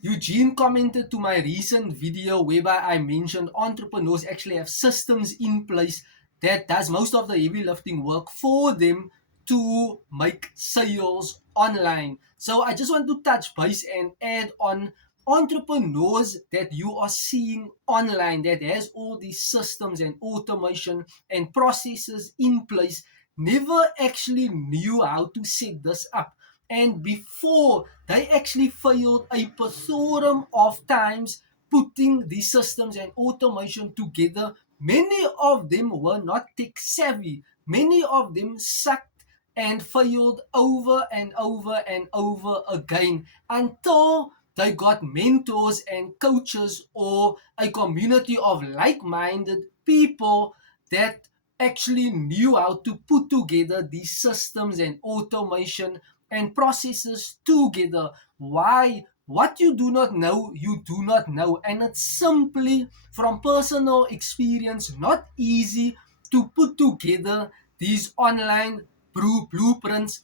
Eugene commented to my recent video whereby I mentioned entrepreneurs actually have systems in place that does most of the heavy lifting work for them to make sales online. So I just want to touch base and add on entrepreneurs that you are seeing online that has all these systems and automation and processes in place never actually knew how to set this up, and before they actually failed a plethora of times putting these systems and automation together. Many of them were not tech savvy. Many of them sucked and failed over and over and over again until they got mentors and coaches or a community of like minded people that actually knew how to put together these systems and automation and processes together. Why? What you do not know, you do not know. And it's simply from personal experience not easy to put together these online blueprints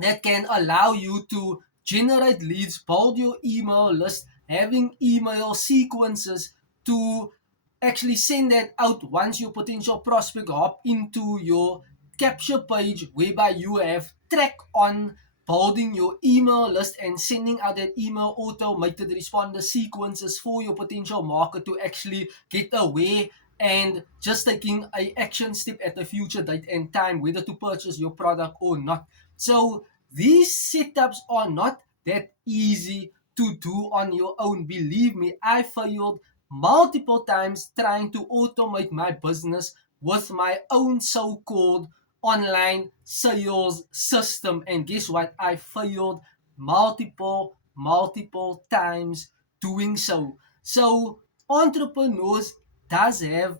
that can allow you to generate leads, build your email list, having email sequences to actually send that out once your potential prospect hop into your capture page, whereby you have track on building your email list and sending out that email automated responder sequences for your potential market to actually get aware and just taking a action step at a future date and time whether to purchase your product or not. So these setups are not that easy to do on your own. Believe me, I failed multiple times trying to automate my business with my own so-called online sales system. And guess what? I failed multiple times doing so. So entrepreneurs does have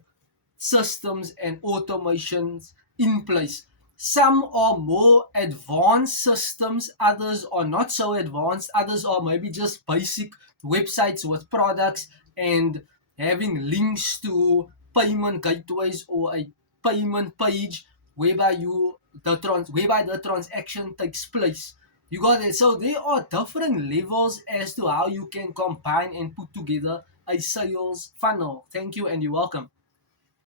systems and automations in place. Some are more advanced systems, others are not so advanced, others are maybe just basic websites with products and having links to payment gateways or a payment page whereby whereby the transaction takes place. You got it. So there are different levels as to how you can combine and put together a sales funnel. Thank you and you're welcome.